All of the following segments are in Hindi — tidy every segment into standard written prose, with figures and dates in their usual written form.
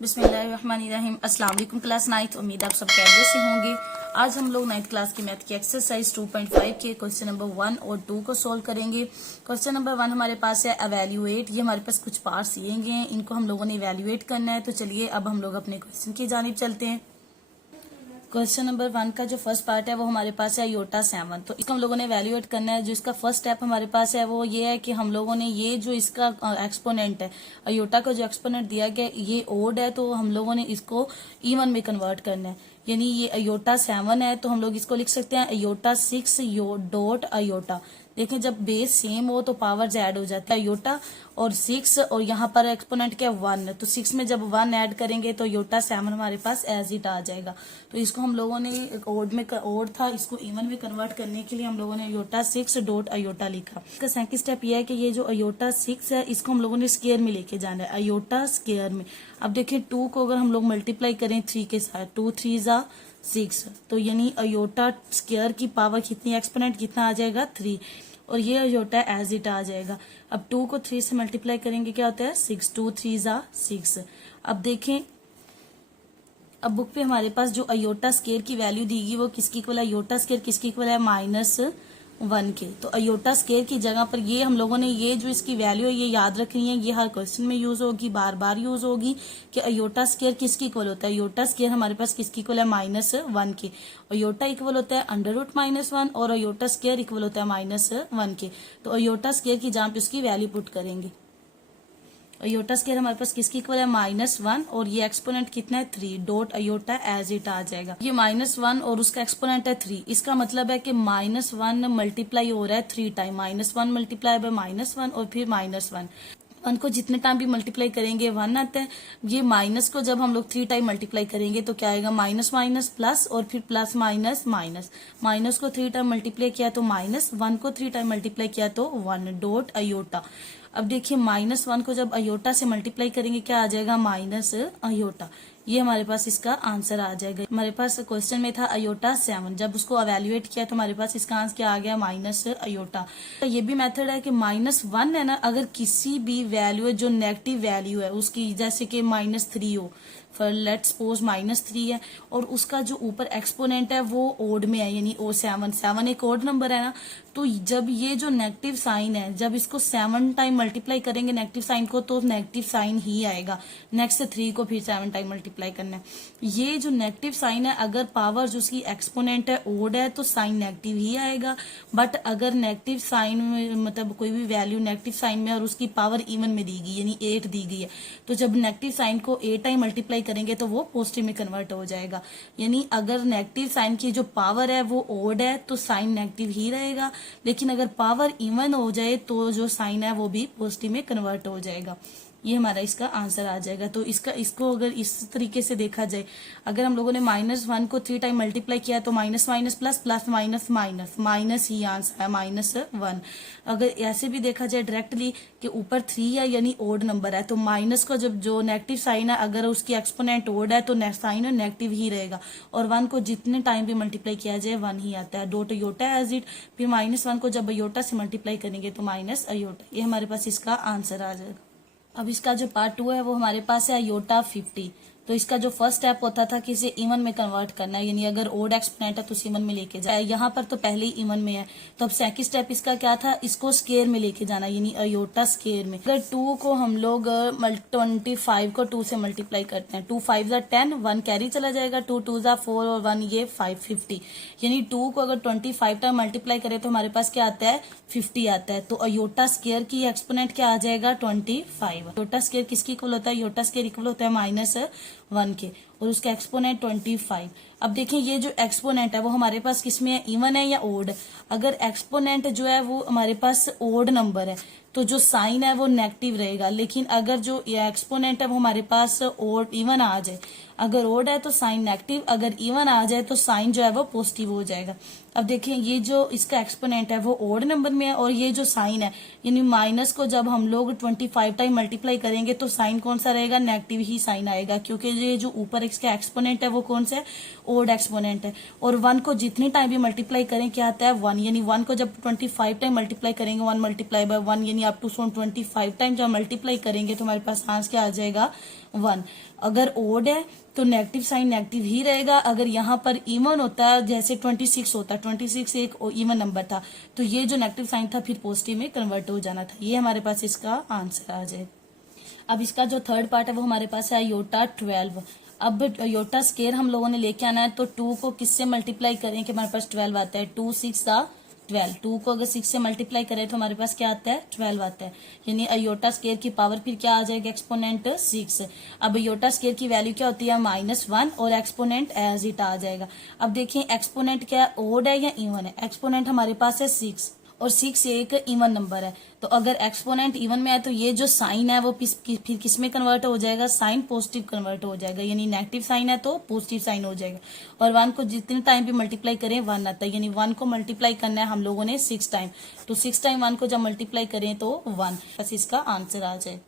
बिस्मिल्लाहिर्रहमानिर्रहीम। अस्सलाम वालेकुम क्लास 9th। उम्मीद आप सब खैरियत से होंगे। आज हम लोग 9th क्लास की मैथ की एक्सरसाइज 2.5 के क्वेश्चन नंबर 1 और 2 को सोल्व करेंगे। क्वेश्चन नंबर 1 हमारे पास है एवेल्युएट। ये हमारे पास कुछ पार्ट्स दिए गए हैं, इनको हम लोगों ने एवेल्युएट करना है। तो चलिए अब हम लोग अपने क्वेश्चन की जानिब चलते हैं। क्वेश्चन नंबर 1 का जो फर्स्ट पार्ट है वो हमारे पास है अयोटा 7। तो इसको हम लोगों ने वैल्यूएट करना है। जो इसका फर्स्ट स्टेप हमारे पास है वो ये है कि हम लोगों ने ये जो इसका एक्सपोनेंट है, अयोटा का जो एक्सपोनेंट दिया गया ये ओड है, तो हम लोगों ने इसको इवन में कन्वर्ट करना है। यानी ये अयोटा 7 है तो हम लोग इसको लिख सकते हैं अयोटा 6 डॉट अयोटा। देखें जब बेस सेम हो तो पावर्स ऐड हो जाती है। अयोटा और 6 और यहाँ पर एक्सपोनेंट क्या 1, तो 6 में जब 1 ऐड करेंगे तो अयोटा 7 हमारे पास एज इट आ जाएगा। तो इसको हम लोगों ने ओड था, इसको इवन में कन्वर्ट करने के लिए हम लोगों ने अयोटा 6 डॉट अयोटा लिखा। इसका सेकंड स्टेप यह है कि ये जो अयोटा 6 है इसको हम लोगों ने स्क्वायर में लेके जाना है, अयोटा स्क्वायर में। अब देखिए 2 को अगर हम लोग मल्टीप्लाई करें 3 के साथ, 2 3 जा 6, तो यानी अयोटा स्क्वायर की पावर कितनी, एक्सपोनेंट कितना आ जाएगा 3, और ये अयोटा एज इट आ जाएगा। अब 2 को 3 से मल्टीप्लाई करेंगे क्या होता है 6, 2 3 जा 6। अब देखें अब बुक पे हमारे पास जो अयोटा स्क्वायर की वैल्यू दी गई वो किसकी इक्वल है, अयोटा स्क्वायर किसकी इक्वल है -1 के। तो अयोटा स्क्वायर की जगह पर ये हम लोगों ने ये जो इसकी वैल्यू है ये याद रखनी है, ये हर क्वेश्चन में यूज होगी, बार बार यूज होगी कि अयोटा स्क्वायर किसकी इक्वल होता है। अयोटा स्क्वायर हमारे पास किसकी इक्वल है -1 के। अयोटा इक्वल होता है √-1 और अयोटा स्क्वायर इक्वल होता है -1 के। तो अयोटा स्क्वायर की जहां पे उसकी वैल्यू पुट करेंगे, अयोटा स्क्वायर हमारे पास किसकी इक्वल है -1 और ये एक्सपोनेंट कितना है 3 डॉट अयोटा एज इट आ जाएगा। ये -1 और उसका एक्सपोनेंट है 3, इसका मतलब है कि -1 मल्टीप्लाई हो रहा है 3 टाइम, -1 मल्टीप्लाई बाय -1 और फिर -1 को जितने टाइम भी मल्टीप्लाई करेंगे 1 आता है। ये माइनस को जब हम लोग 3 टाइम मल्टीप्लाई करेंगे तो क्या आएगा माइनस माइनस प्लस और फिर प्लस माइनस माइनस। माइनस को 3 टाइम मल्टीप्लाई किया तो माइनस, 1 को 3 टाइम मल्टीप्लाई किया तो 1 डॉट अयोटा। अब देखिए -1 को जब अयोटा से मल्टीप्लाई करेंगे क्या आ जाएगा माइनस अयोटा। ये हमारे पास इसका आंसर आ जाएगा। हमारे पास क्वेश्चन में था अयोटा 7, जब उसको एवेल्युएट किया तो हमारे पास इसका आंसर क्या आ गया माइनस अयोटा। तो ये भी मेथड है कि -1 है ना, अगर किसी भी वैल्यू है जो नेगेटिव वैल्यू है उसकी, जैसे कि -3 हो, फॉर लेट्स सपोज -3 है और उसका जो ऊपर एक्सपोनेंट है वो ओड में है, यानी ओ 7 एक ओड नंबर है ना, तो जब ये जो नेगेटिव साइन है जब इसको 7 टाइम मल्टीप्लाई करेंगे नेगेटिव साइन को तो नेगेटिव साइन ही आएगा। नेक्स्ट 3 को फिर 7 टाइम मल्टीप्लाई करना है। ये जो नेगेटिव साइन है अगर पावर जो उसकी एक्सपोनेंट है ओड है तो साइन नेगेटिव ही आएगा, बट अगर नेगेटिव साइन में मतलब कोई भी वैल्यू नेगेटिव साइन में और उसकी पावर इवन में दी गई यानी 8 दी गई है, तो जब नेगेटिव साइन को 8 टाइम मल्टीप्लाई करेंगे तो वो पॉजिटिव में कन्वर्ट हो जाएगा। यानी अगर नेगेटिव साइन की जो पावर है वो ओड है तो साइन नेगेटिव ही रहेगा, लेकिन अगर पावर इवन हो जाए तो जो साइन है वो भी पॉजिटिव में कन्वर्ट हो जाएगा। ये हमारा इसका आंसर आ जाएगा। तो इसको अगर इस तरीके से देखा जाए, अगर हम लोगों ने -1 को 3 टाइम मल्टीप्लाई किया तो minus minus plus plus minus minus minus ही आंसर है -1। अगर ऐसे भी देखा जाए डायरेक्टली कि ऊपर 3 है यानी ओड नंबर है, तो माइनस को जब जो नेगेटिव साइन है अगर उसकी एक्सपोनेंट ओड है तो साइन नेगेटिव ही रहेगा, और 1 को जितने टाइम भी मल्टीप्लाई किया जाए 1 ही आता है। डॉट अयोटा एज इट, फिर -1 को जब अयोटा से मल्टीप्लाई करेंगे तो माइनस अयोटा। ये हमारे पास इसका आंसर आ जाएगा। अब इसका जो पार्ट 2 है वो हमारे पास है अयोटा 50। तो इसका जो फर्स्ट स्टेप होता था कि इसे इवन में कन्वर्ट करना है, यानी अगर ओड एक्सपोनेंट है तो इवन में लेके जाए। यहाँ पर तो पहले ही इवन में है, तो अब सेकंड स्टेप इसका क्या था, इसको स्क्वायर में लेके जाना, यानी अयोटा स्क्वायर में। अगर 2 को हम लोग 25 को 2 से मल्टीप्लाई करते हैं, 2 5 जा 10, 1 कैरी चला जाएगा, 2 2 जा 4 और 1 ये 5 50। यानी 2 को अगर 25 टाइम मल्टीप्लाई करें तो हमारे पास क्या आता है 50 आता है। तो अयोटा स्क्वायर की एक्सपोनेंट क्या आ जाएगा 25। अयोटा स्क्वायर किसकी इक्वल होता है, अयोटा स्क्वायर इक्वल होता है -1 के और उसका एक्सपोनेंट 25। अब देखिए ये जो एक्सपोनेंट है वो हमारे पास किसमें है, इवन है या ओड। अगर एक्सपोनेंट जो है वो हमारे पास ओड नंबर है तो जो साइन है वो नेगेटिव रहेगा, लेकिन अगर जो एक्सपोनेंट है वो हमारे पास ओड इवन आ जाए, अगर ओड है तो साइन नेगेटिव, अगर इवन आ जाए तो साइन जो है वो पॉजिटिव हो जाएगा। अब देखिए ये जो इसका एक्सपोनेंट है वो ओड नंबर में है और ये जो साइन है यानी माइनस को जब हम लोग 25 टाइम मल्टीप्लाई करेंगे तो साइन कौन सा रहेगा, नेगेटिव ही साइन आएगा, क्योंकि ये जो ऊपर इसका एक्सपोनेंट है वो कौन सा है, ओड एक्सपोनेंट है। और 1 को जितने टाइम भी मल्टीप्लाई करें क्या आता है 1, यानी 1 को जब 25 टाइम मल्टीप्लाई करेंगे 1 मल्टीप्लाई बाय 1 यानी अप टू 25 टाइम जब मल्टीप्लाई करेंगे तो हमारे पास आंसर क्या आ जाएगा 1। अगर ओड है तो नेगेटिव साइन नेगेटिव ही रहेगा। अगर यहाँ पर इवन होता है जैसे 26 होता है, 26 एक इवन नंबर था, तो ये जो नेगेटिव साइन था फिर पॉजिटिव में कन्वर्ट हो जाना था। ये हमारे पास इसका आंसर आ जाए। अब इसका जो थर्ड पार्ट है वो हमारे पास है अयोटा 12। अब अयोटा स्केयर हम लोगों ने लेके आना है, तो 2 को किससे मल्टीप्लाई करें कि हमारे पास 12 आता है। 2 6 12। 2 को अगर 6 से मल्टीप्लाई करें तो हमारे पास क्या आता है, 12 आता है। यानी अयोटा स्केयर की पावर फिर क्या आ जाएगा, एक्सपोनेंट 6। अब अयोटा स्केयर की वैल्यू क्या होती है, -1 और एक्सपोनेंट एज इट आ जाएगा। अब देखिए एक्सपोनेंट क्या ओड है या इवन है। एक्सपोनेंट हमारे पास है 6 और 6 एक इवन नंबर है, तो अगर एक्सपोनेंट इवन में है तो ये जो साइन है वो फिर किस में कन्वर्ट हो जाएगा, साइन पॉजिटिव कन्वर्ट हो जाएगा। यानी नेगेटिव साइन है तो पॉजिटिव साइन हो जाएगा। और 1 को जितने टाइम भी मल्टीप्लाई करें 1 आता है। यानी 1 को मल्टीप्लाई करना है हम लोगों ने 6 टाइम, तो 6 टाइम 1 को जब मल्टीप्लाई करें तो 1, बस इसका आंसर आ जाए।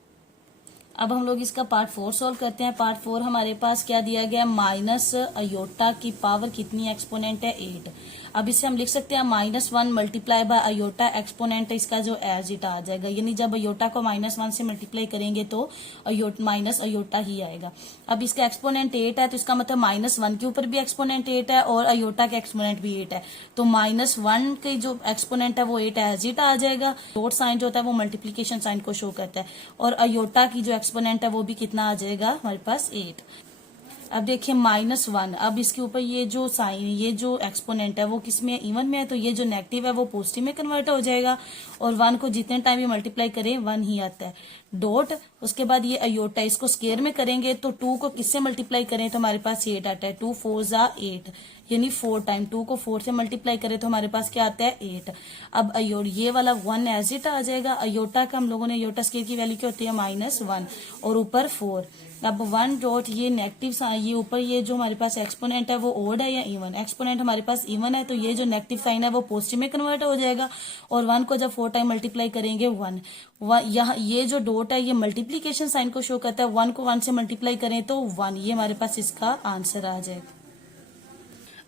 अब हम लोग इसका पार्ट 4 सॉल्व करते हैं। पार्ट 4 हमारे पास क्या दिया गया, माइनस अयोटा की पावर कितनी एक्सपोनेंट है, 8। अब इसे हम लिख सकते हैं -1 मल्टीप्लाई बाय अयोटा एक्सपोनेंट इसका जो एज इट आ जाएगा। यानी जब अयोटा को -1 से मल्टीप्लाई करेंगे तो माइनस अयोटा ही आएगा। अब इसका एक्सपोनेंट 8 है, तो इसका मतलब -1 के ऊपर भी एक्सपोनेंट 8 है और अयोटा के एक्सपोनेंट भी 8 है, तो -1 के जो एक्सपोनेंट है वो 8 एज इट आ जाएगा। डॉट साइन जो होता है वो मल्टीप्लीकेशन साइन को शो करता है, और अयोटा की जो एक्सपोनेंट है वो भी कितना आ जाएगा हमारे पास, 8। अब देखिए -1, अब इसके ऊपर ये जो साइन, ये जो एक्सपोनेंट है वो किस में, इवन में है, तो ये जो नेगेटिव है वो पॉजिटिव में कन्वर्ट हो जाएगा। और 1 को जितने टाइम भी मल्टीप्लाई करें 1 ही आता है। डॉट, उसके बाद ये अयोटा, इसको स्केयर में करेंगे तो 2 को किससे मल्टीप्लाई करें तो हमारे पास 8 आता है। 2 4 8, यानी 4 टाइम 2 को 4 से मल्टीप्लाई करें तो हमारे पास क्या आता है, 8। अब ये वाला 1 एज इट आ जाएगा। अयोटा का हम लोगों ने अयोटा स्केयर की वैल्यू क्या होती है, -1 और ऊपर 4। अब 1 डॉट ये नेगेटिव, ये ऊपर ये जो हमारे पास एक्सपोनेंट है वो ओड है या इवन। एक्सपोनेंट हमारे पास इवन है, तो ये जो नेगेटिव साइन है वो पॉजिटिव में कन्वर्ट हो जाएगा। और 1 को जब 4 टाइम मल्टीप्लाई करेंगे 1, यहाँ ये जो डॉट है ये मल्टीप्लीकेशन साइन को शो करता है। 1 को 1 से मल्टीप्लाई करें तो 1, ये हमारे पास इसका आंसर आ जाएगा।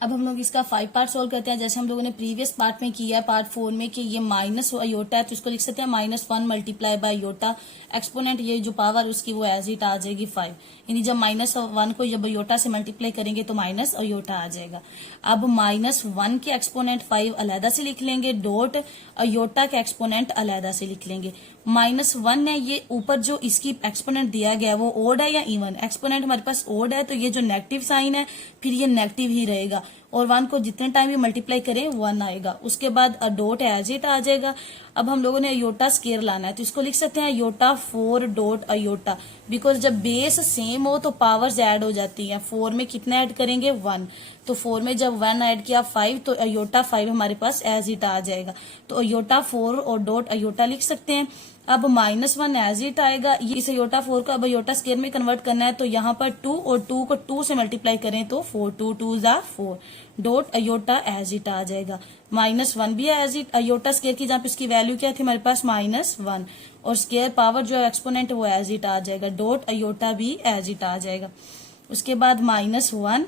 अब हम लोग इसका 5 पार्ट सोल्व करते हैं, जैसे हम लोगों ने प्रीवियस पार्ट में किया है पार्ट 4 में, कि ये माइनस अयोटा है तो इसको लिख सकते हैं -1 मल्टीप्लाई बाय अयोटा एक्सपोनेंट, ये जो पावर उसकी वो एज इट आ जाएगी 5। यानी जब -1 को जब अयोटा से मल्टीप्लाई करेंगे तो माइनस अयोटा आ जाएगा। अब -1 के एक्सपोनेंट 5 अलहदा से लिख लेंगे, डॉट अयोटा के एक्सपोनेंट अलहदा से लिख लेंगे। -1 है, ये ऊपर जो इसकी एक्सपोनेंट दिया गया है वो ओड है या इवन। एक्सपोनेंट हमारे पास ओड है, तो ये जो नेगेटिव साइन है फिर ये नेगेटिव ही रहेगा। और 1 को जितने टाइम भी मल्टीप्लाई करें 1 आएगा। उसके बाद डॉट एज इट आ जाएगा। अब हम लोगों ने अयोटा स्केयर लाना है, तो इसको लिख सकते हैं अयोटा 4 डॉट अयोटा, बिकॉज जब बेस सेम हो तो पावर्स ऐड हो जाती हैं। 4 में कितना ऐड करेंगे, 1, तो 4 में जब 1 ऐड किया 5, तो अयोटा 5 हमारे पास एज इट आ जाएगा। तो अयोटा 4 और डॉट अयोटा लिख सकते हैं। अब -1 एज इट आएगा। ये इस अयोटा 4 को अब अयोटा स्केयर में कन्वर्ट करना है, तो यहाँ पर 2 और 2 को 2 से मल्टीप्लाई करें तो 4, 2 2 4, डॉट अयोटा एज इट आ जाएगा। -1 भी एज इट, अयोटा स्केयर की जहाँ पे इसकी वैल्यू क्या थी हमारे पास, -1, और स्केयर पावर जो एक्सपोनेंट वो एज इट आ जाएगा। डॉट अयोटा भी एज इट आ जाएगा। उसके बाद -1,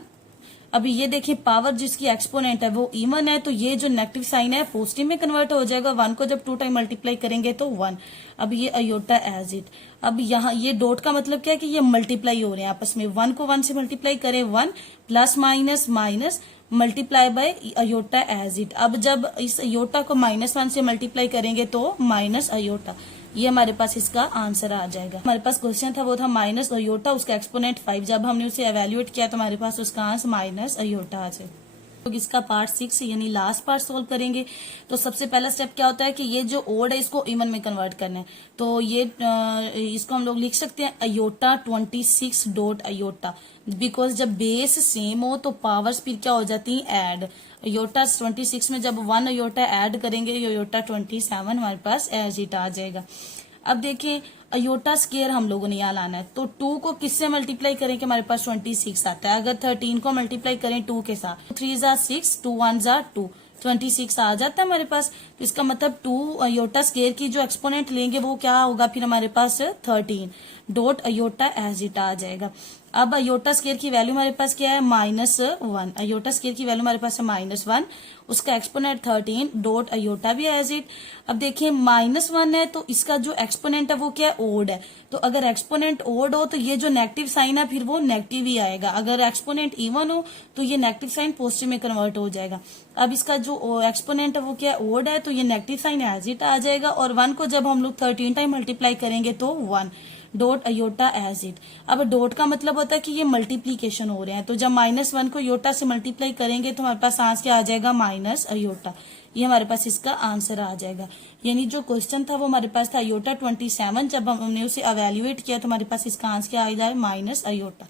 अभी ये देखिए पावर जिसकी एक्सपोनेंट है वो इवन है, तो ये जो नेगेटिव साइन है पॉजिटिव में कन्वर्ट हो जाएगा। 1 को जब 2 टाइम मल्टीप्लाई करेंगे तो 1। अब ये अयोटा एज इट। अब यहाँ ये डॉट का मतलब क्या है कि ये मल्टीप्लाई हो रहे हैं आपस में। 1 को 1 से मल्टीप्लाई करें 1, plus minus minus multiply by iota as it. अब जब इस अयोटा को -1 से मल्टीप्लाई करेंगे तो माइनस अयोटा, ये हमारे पास इसका आंसर आ जाएगा। हमारे पास क्वेश्चन था वो था माइनस अयोटा, उसका एक्सपोनेंट 5, जब हमने उसे एवेल्युएट किया तो हमारे पास उसका आंसर माइनस अयोटा आ जाए। तो इसका पार्ट 6 यानी लास्ट पार्ट सोल्व करेंगे। तो सबसे पहला स्टेप क्या होता है कि ये जो ओड है इसको इवन में कन्वर्ट करना है। तो ये इसको हम लोग लिख सकते हैं अयोटा 26 डॉट अयोटा, बिकॉज जब बेस सेम हो तो पावर्स फिर क्या हो जाती है, ऐड। अयोटा 26 में जब 1 अयोटा ऐड करेंगे अयोटा 27 हमारे पास एज इट आ जाएगा। अब देखिए अयोटा स्केयर हम लोगों ने यहाँ लाना है, तो 2 को किससे मल्टीप्लाई करें कि हमारे पास 26 आता है। अगर 13 को मल्टीप्लाई करें 2 के साथ, 3 जा 6, 2 1 जा 2, 26 आ जाता है हमारे पास। तो इसका मतलब 2 अयोटा स्केयर की जो एक्सपोनेंट लेंगे वो क्या होगा फिर हमारे पास 13 डॉट अयोटा एज इट आ जाएगा। अब अयोटा स्केयर की वैल्यू हमारे पास क्या है -1, अयोटा स्केयर की वैल्यू हमारे पास है -1, उसका एक्सपोनेंट 13 डॉट अयोटा भी एज इट। अब देखिए -1 है तो इसका जो एक्सपोनेंट है वो क्या है ओड है, तो अगर एक्सपोनेंट ओड हो तो ये जो नेगेटिव साइन है फिर वो नेगेटिव ही आएगा, अगर एक्सपोनेंट इवन हो तो ये नेगेटिव साइन पॉजिटिव में कन्वर्ट हो जाएगा। अब इसका जो एक्सपोनेंट है वो क्या है ओड है तो ये नेगेटिव साइन एज इट आ जाएगा, और 1 को जब हम लोग 13 टाइम मल्टीप्लाई करेंगे तो 1 डॉट अयोटा एज इट। अब डॉट का मतलब होता है कि ये मल्टीप्लीकेशन हो रहे हैं, तो जब -1 को योटा से मल्टीप्लाई करेंगे तो हमारे पास आंसर क्या आ जाएगा माइनस अयोटा, ये हमारे पास इसका आंसर आ जाएगा। यानी जो क्वेश्चन था वो हमारे पास था अयोटा 27, जब हमने उसे अवेल्युएट किया तो हमारे पास इसका आंसर क्या आ जाए माइनस अयोटा।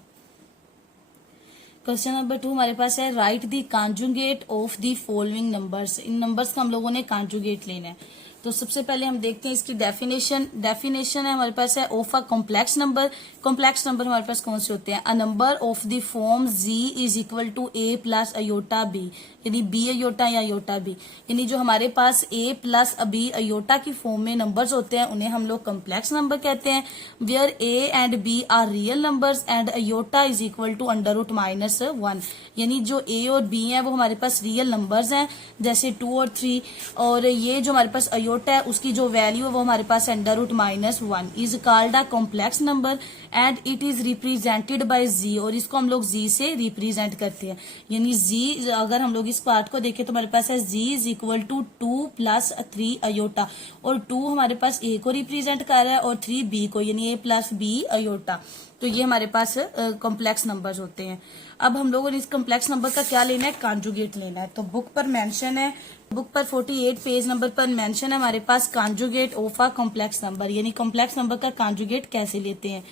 क्वेश्चन नंबर 2 हमारे पास है right the conjugate of the following numbers. In numbers का हम लोगों ने कॉन्जुगेट लेना है। तो सबसे पहले हम देखते हैं इसकी डेफिनेशन है हमारे पास है of a complex number. Complex number हमारे पास कौन से होते हैं, a number of the form z is equal to a plus iota b, यानी b अयोटा या अयोटा b, यानी जो हमारे पास a प्लस b अयोटा की फॉर्म में नंबर्स होते हैं उन्हें हम लोग कॉम्प्लेक्स नंबर कहते हैं। Where a and b are real numbers and iota is equal to √-1, यानी जो a और b हैं वो हमारे पास रियल नंबर्स हैं जैसे 2 और 3, और ये जो हमारे पास अयोटा है उसकी जो वैल्यू है वो हमारे पास √-1 is called a complex number and it is represented by z, और इसको हम लोग z से रिप्रेजेंट करते हैं। यानी z अगर हम लोग इस पार्ट को देखें तो हमारे पास है z is equal to 2 plus 3 iota, और 2 हमारे पास a को रिप्रेजेंट कर रहा है और 3 b को, यानी a प्लस b अयोटा। तो ये हमारे पास कॉम्प्लेक्स नंबर्स होते हैं। अब हम लोगों ने इस कॉम्प्लेक्स नंबर का क्या लेना है, कॉन्जुगेट लेना है। तो बुक पर मेंशन है, बुक पर 48 पेज नंबर पर मेंशन है हमारे पास conjugate of a complex number, यानी कॉम्प्लेक्स नंबर का कॉन्जुगेट कैसे लेते हैं।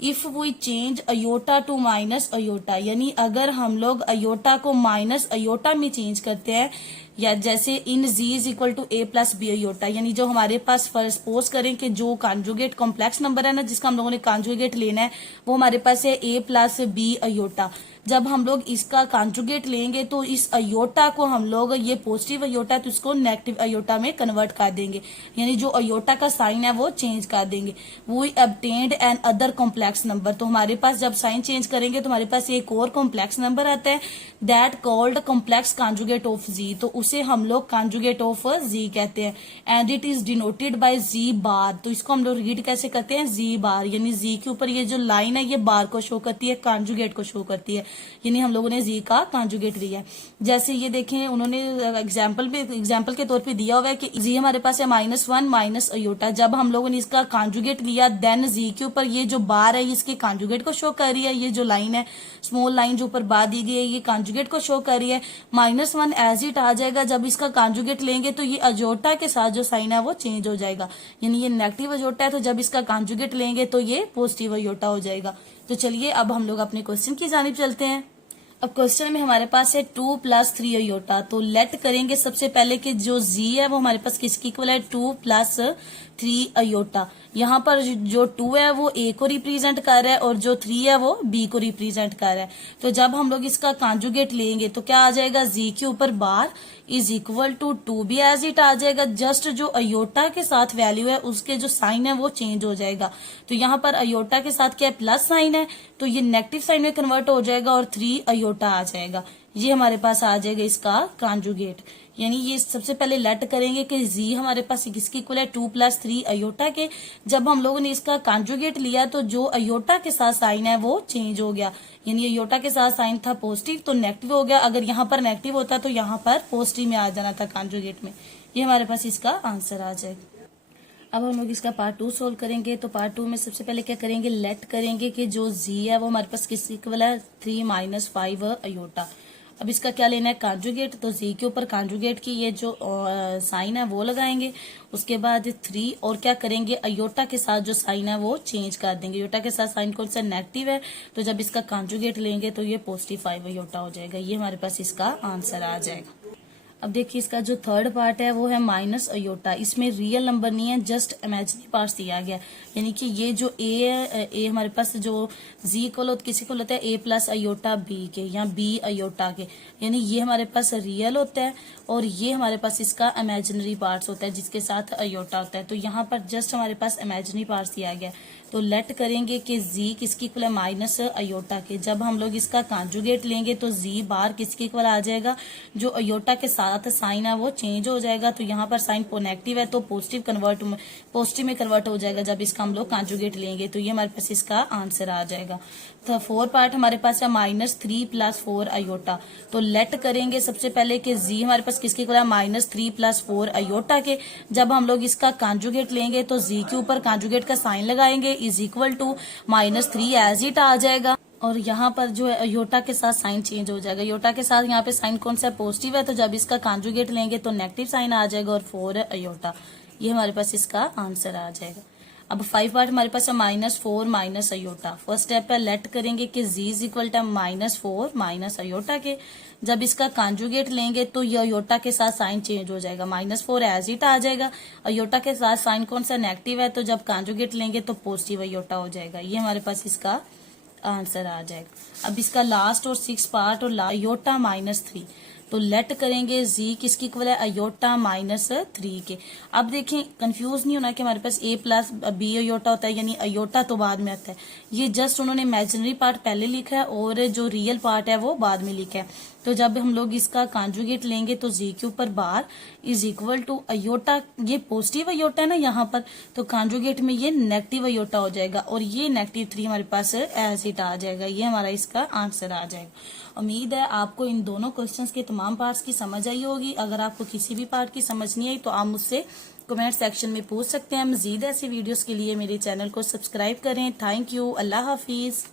If we change iota to minus iota, यानी अगर हम लोग अयोटा को माइनस अयोटा में चेंज करते हैं, या जैसे इन z is equal to a plus b iota, यानी जो हमारे पास सपोज करें कि जो कॉन्जुगेट कॉम्प्लेक्स नंबर है ना जिसका हम लोगों ने कॉन्जुगेट लेना है वो हमारे पास है a प्लस b अयोटा। जब हम लोग इसका कॉन्जुगेट लेंगे तो इस अयोटा को हम लोग, ये पॉजिटिव अयोटा तो इसको नेगेटिव अयोटा में कन्वर्ट कर देंगे, यानी जो अयोटा का साइन है वो चेंज कर देंगे। We obtained another complex number, तो हमारे पास जब साइन चेंज करेंगे तो हमारे पास एक और कॉम्प्लेक्स नंबर आता है that called complex conjugate of z, तो उसे हम लोग कॉन्जुगेट ऑफ z कहते हैं and it is denoted by z बार। तो इसको हम लोग रीड कैसे करते हैं, z बार, यानी z के ऊपर ये जो लाइन है ये बार को शो करती है, कॉन्जुगेट को शो करती है, यानी हम लोगों ने z का कॉन्जुगेट लिया है। जैसे ये देखें उन्होंने एग्जाम्पल के तौर पे दिया हुआ है कि z हमारे पास है -1 माइनस अयोटा, जब हम लोगों ने इसका कॉन्जुगेट लिया देन z के ऊपर ये जो बार है इसके कॉन्जुगेट को शो कर रही है, ये जो लाइन है स्मॉल लाइन जो ऊपर बार दी गई है ये कॉन्जुगेट को शो कर रही है। -1 एज इट आ जाएगा, जब इसका कॉन्जुगेट लेंगे तो ये अयोटा के साथ जो साइन है वो चेंज हो जाएगा, यानी ये नेगेटिव अयोटा है तो जब इसका कॉन्जुगेट लेंगे तो ये पॉजिटिव अयोटा हो जाएगा। तो चलिए अब हम लोग अपने क्वेश्चन की जानिब चलते हैं। अब क्वेश्चन में हमारे पास है 2 प्लस 3 अयोटा, तो लेट करेंगे सबसे पहले कि जो z है वो हमारे पास किसकी इक्वल है 2 प्लस 3 अयोटा। यहाँ पर जो 2 है वो a को रिप्रेजेंट कर रहा है और जो 3 है वो b को रिप्रेजेंट कर रहा है। तो जब हम लोग इसका कॉन्जुगेट लेंगे तो क्या आ जाएगा, z के ऊपर बार इज इक्वल टू 2 भी एज इट आ जाएगा, जस्ट जो अयोटा के साथ वैल्यू है उसके जो साइन है वो चेंज हो जाएगा। तो यहाँ पर अयोटा के साथ क्या है प्लस साइन है तो ये नेगेटिव साइन में कन्वर्ट हो जाएगा और 3 अयोटा आ जाएगा, ये हमारे पास आ जाएगा इसका कॉन्जुगेट। यानी ये सबसे पहले लेट करेंगे कि z हमारे पास किसकी इक्वल है 2 प्लस 3 अयोटा के। जब हम लोगों ने इसका कॉन्जुगेट लिया तो जो अयोटा के साथ साइन है वो चेंज हो गया, यानी अयोटा के साथ साइन था पॉजिटिव तो नेगेटिव हो गया, अगर यहाँ पर नेगेटिव होता तो यहाँ पर पॉजिटिव में आ जाना था कॉन्जुगेट में, ये हमारे पास इसका आंसर आ जाएगा। अब हम लोग इसका पार्ट 2 सोल्व करेंगे। तो पार्ट 2 में सबसे पहले क्या करेंगे, लेट करेंगे कि जो z है वो हमारे पास किसकी इक्वल है 3 माइनस 5 अयोटा। अब इसका क्या लेना है कॉन्जुगेट, तो z के ऊपर कॉन्जुगेट की ये जो साइन है वो लगाएंगे, उसके बाद 3 और क्या करेंगे अयोटा के साथ जो साइन है वो चेंज कर देंगे। अयोटा के साथ साइन कौन सा नेगेटिव है तो जब इसका कॉन्जुगेट लेंगे तो ये पॉजिटिव 5 अयोटा हो जाएगा, ये हमारे पास इसका आंसर आ जाएगा। अब देखिए इसका जो थर्ड पार्ट है वो है माइनस अयोटा। इसमें रियल नंबर नहीं है, जस्ट इमेजिनरी पार्ट्स दिया गया। यानी कि ये जो ए है, ए हमारे पास जो जी इक्वल किसी को होता है ए प्लस अयोटा बी के या बी अयोटा के, यानी ये हमारे पास रियल होता है और ये हमारे पास इसका इमेजिनरी पार्ट्स होता है जिसके साथ अयोटा होता है। तो यहाँ पर जस्ट हमारे पास इमेजिनरी पार्ट्स दिया गया। तो लेट करेंगे कि जी किसकी इक्वल है माइनस अयोटा के। जब हम लोग इसका कॉन्जुगेट लेंगे तो जी बार किसके इक्वल आ जाएगा, जो अयोटा के साथ साइन है वो चेंज हो जाएगा। तो यहाँ पर साइन नेगेटिव है तो पॉजिटिव में कन्वर्ट हो जाएगा जब इसका हम लोग कॉन्जुगेट लेंगे। तो ये हमारे पास इसका आंसर आ जाएगा। तो फोर्थ पार्ट हमारे पास है -3 + 4 अयोटा। तो लेट करेंगे सबसे पहले कि जी हमारे पास किसके इक्वल है -3 + 4 अयोटा के। जब हम लोग इसका कॉन्जुगेट लेंगे तो जी के ऊपर कॉन्जुगेट का साइन लगाएंगे is equal to -3 as it आ जाएगा। और यहाँ पर जो है अयोटा के साथ साइन चेंज हो जाएगा। अयोटा के साथ यहाँ पे साइन कौन सा पॉजिटिव है, तो जब इसका कॉन्जुगेट लेंगे तो नेगेटिव साइन आ जाएगा और 4 अयोटा। ये हमारे पास इसका आंसर आ जाएगा। अब 5 पार्ट हमारे पास है -4 - अयोटा। फर्स्ट स्टेप पे लेट करेंगे कि z is equal to -4 - iota के। जब इसका कॉन्जुगेट लेंगे तो ये अयोटा के साथ साइन चेंज हो जाएगा, -4 एज इट आ जाएगा। अयोटा के साथ साइन कौन सा नेगेटिव है, तो जब कॉन्जुगेट लेंगे तो पॉजिटिव अयोटा हो जाएगा। ये हमारे पास इसका आंसर आ जाएगा। अब इसका लास्ट और 6 पार्ट और अयोटा -3। तो लेट करेंगे जी किसकी इक्वल है अयोटा -3 के। अब देखें कंफ्यूज नहीं होना कि हमारे पास a प्लस बी अयोटा होता है, यानी अयोटा तो बाद में आता है। ये जस्ट उन्होंने इमेजिनरी पार्ट पहले लिखा है और जो रियल पार्ट है वो बाद में लिखा है। तो जब हम लोग इसका कॉन्जुगेट लेंगे तो जी के ऊपर bar is equal to aorta, ये पॉजिटिव अयोटा है ना यहाँ पर, तो कॉन्जुगेट में ये नेगेटिव अयोटा हो जाएगा और ये -3 हमारे पास एज इट आ जाएगा। ये हमारा इसका आंसर आ जाएगा। उम्मीद है आपको इन दोनों क्वेश्चंस के तमाम पार्ट्स की समझ आई होगी। अगर आपको किसी भी पार्ट की समझ नहीं आई तो आप मुझसे कमेंट सेक्शन में पूछ सकते हैं। मजीद ऐसी वीडियोस के लिए मेरे चैनल को सब्सक्राइब करें। Thank you. Allah Hafiz.